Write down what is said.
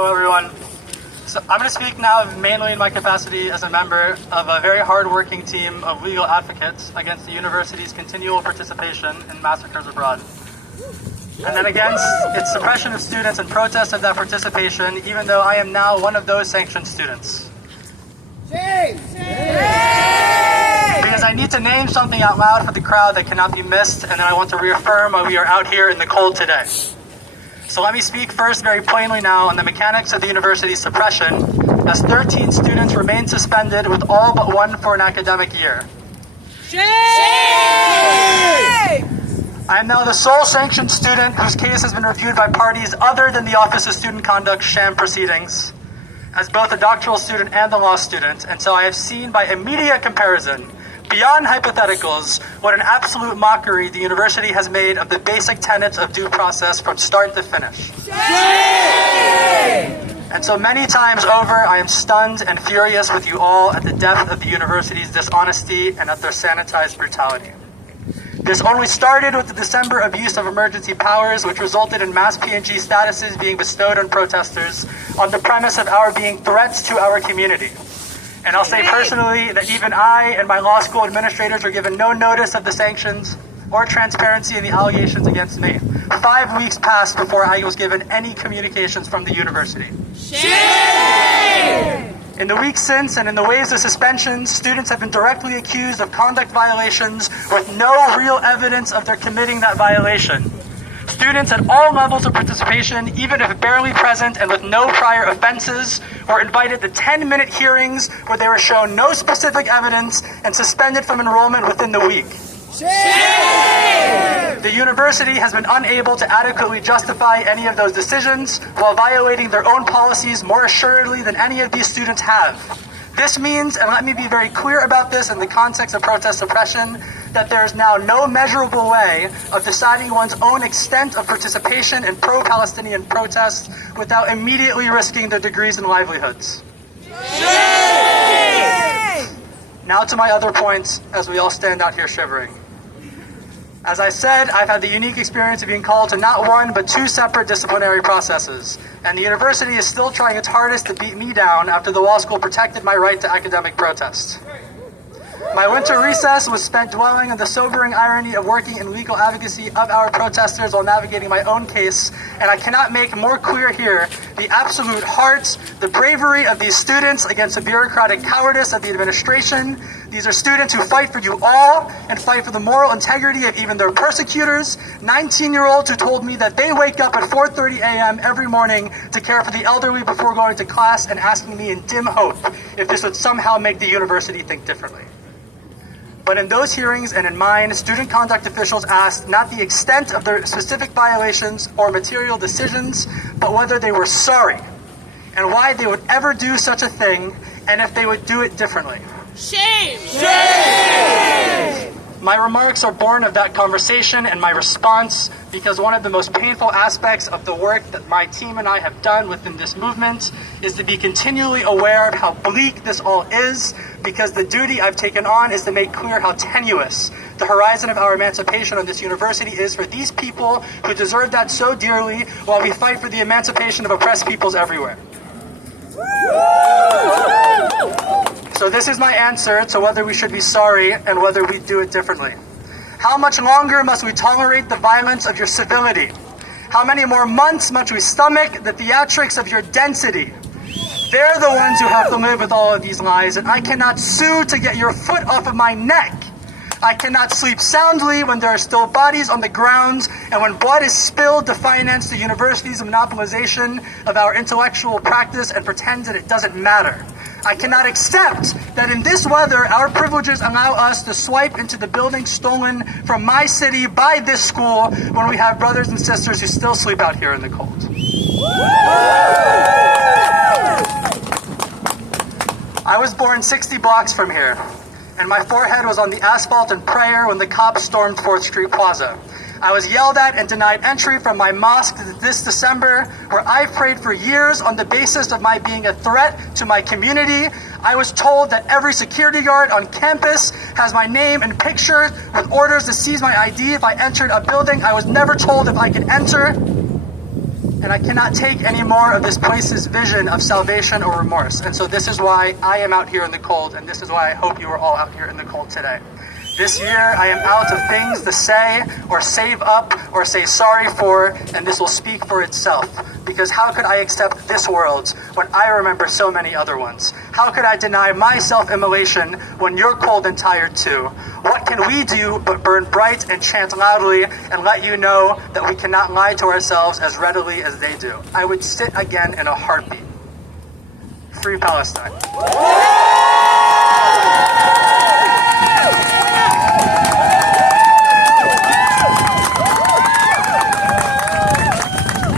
Hello, everyone. So I'm going to speak now mainly in my capacity as a member of a very hard-working team of legal advocates against the university's continual participation in massacres abroad. And then against its suppression of students and protest of that participation, even though I am now one of those sanctioned students. Shame! Because I need to name something out loud for the crowd that cannot be missed, and then I want to reaffirm why we are out here in the cold today. So let me speak first very plainly now on the mechanics of the university's suppression, as 13 students remain suspended with all but one for an academic year. Shame! I am now the sole sanctioned student whose case has been reviewed by parties other than the Office of Student Conduct's sham proceedings, as both a doctoral student and a law student, and so I have seen by immediate comparison, beyond hypotheticals, what an absolute mockery the university has made of the basic tenets of due process from start to finish. Shame! And so many times over, I am stunned and furious with you all at the depth of the university's dishonesty and at their sanitized brutality. This only started with the December abuse of emergency powers, which resulted in mass PNG statuses being bestowed on protesters on the premise of our being threats to our community. And I'll say personally that even I and my law school administrators were given no notice of the sanctions or transparency in the allegations against me. 5 weeks passed before I was given any communications from the university. Shame! In the weeks since and in the waves of suspensions, students have been directly accused of conduct violations with no real evidence of their committing that violation. Students at all levels of participation, even if barely present and with no prior offenses, were invited to 10-minute hearings where they were shown no specific evidence and suspended from enrollment within the week. Shame! The university has been unable to adequately justify any of those decisions while violating their own policies more assuredly than any of these students have. This means, and let me be very clear about this in the context of protest suppression, that there is now no measurable way of deciding one's own extent of participation in pro-Palestinian protests without immediately risking their degrees and livelihoods. Shame! Now to my other points, as we all stand out here shivering. As I said, I've had the unique experience of being called to not one, but two separate disciplinary processes, and the university is still trying its hardest to beat me down after the law school protected my right to academic protest. My winter recess was spent dwelling on the sobering irony of working in legal advocacy of our protesters while navigating my own case, and I cannot make more clear here the absolute heart, the bravery of these students against the bureaucratic cowardice of the administration. These are students who fight for you all and fight for the moral integrity of even their persecutors, 19-year-olds who told me that they wake up at 4:30 a.m. every morning to care for the elderly before going to class and asking me in dim hope if this would somehow make the university think differently. But in those hearings and in mine, student conduct officials asked not the extent of their specific violations or material decisions, but whether they were sorry and why they would ever do such a thing and if they would do it differently. Shame! Shame! My remarks are born of that conversation and my response because one of the most painful aspects of the work that my team and I have done within this movement is to be continually aware of how bleak this all is, because the duty I've taken on is to make clear how tenuous the horizon of our emancipation on this university is for these people who deserve that so dearly while we fight for the emancipation of oppressed peoples everywhere. So this is my answer to whether we should be sorry and whether we do it differently. How much longer must we tolerate the violence of your civility? How many more months must we stomach the theatrics of your density? They're the ones who have to live with all of these lies, and I cannot sue to get your foot off of my neck. I cannot sleep soundly when there are still bodies on the grounds and when blood is spilled to finance the university's monopolization of our intellectual practice and pretend that it doesn't matter. I cannot accept that in this weather, our privileges allow us to swipe into the buildings stolen from my city by this school when we have brothers and sisters who still sleep out here in the cold. I was born 60 blocks from here, and my forehead was on the asphalt in prayer when the cops stormed 4th Street Plaza. I was yelled at and denied entry from my mosque this December, where I've prayed for years on the basis of my being a threat to my community. I was told that every security guard on campus has my name and picture with orders to seize my ID if I entered a building. I was never told if I could enter. And I cannot take any more of this place's vision of salvation or remorse. And so this is why I am out here in the cold, and this is why I hope you are all out here in the cold today. This year, I am out of things to say, or save up, or say sorry for, and this will speak for itself. Because how could I accept this world when I remember so many other ones? How could I deny my self-immolation when you're cold and tired too? What can we do but burn bright and chant loudly and let you know that we cannot lie to ourselves as readily as they do? I would sit again in a heartbeat. Free Palestine.